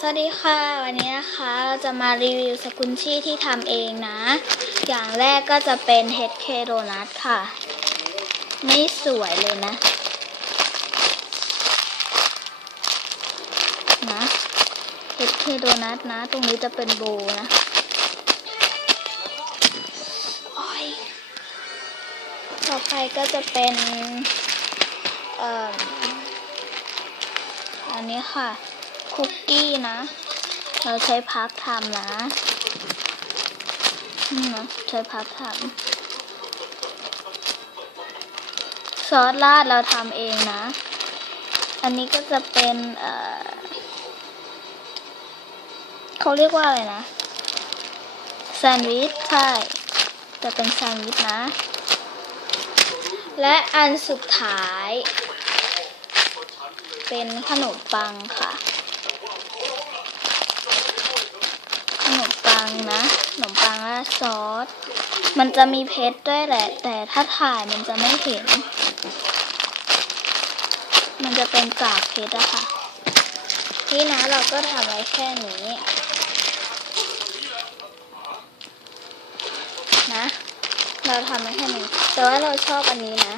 สวัสดีค่ะ วันนี้นะคะเราจะมารีวิวสกุลชี่ที่ทำเองนะ อย่างแรกก็จะเป็น HK Donut ค่ะ ไม่สวยเลยนะนะ HK Donut นะ ตรงนี้จะเป็นโบนะโอ้ยต่อไปก็จะเป็นอออันนี้ค่ะ คุกกี้นะ เราใช้พับทำนะนี่นะใช้พับทำซอสราดเราทำเองนะ อันนี้ก็จะเป็นเอ่อเขาเรียกว่าอะไรนะแซนด์วิชใช่จะเป็นแซนด์วิชนะ และอันสุดท้าย เป็นขนมปังค่ะ ขนมปังนะ ขนม ซอส มันจะมีเพชรด้วยแหละ แต่ถ้าถ่ายมันจะไม่เห็น มันจะเป็นกากเพชรอะค่ะ นี่นะเราก็ทำไว้แค่นี้ นะ เราทำไว้แค่นี้ แต่ว่าเราชอบอันนี้นะ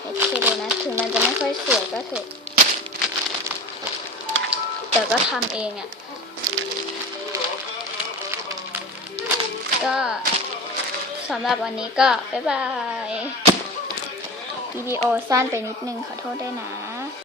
เอเคดูนะ ถึงมันจะไม่ค่อยสวยก็เถอะแต่ก็ทำเองอะ่ะ ก็สำหรับวันนี้ก็ บ๊ายบาย วิดีโอสั้นไปนิดนึงขอโทษด้วยนะ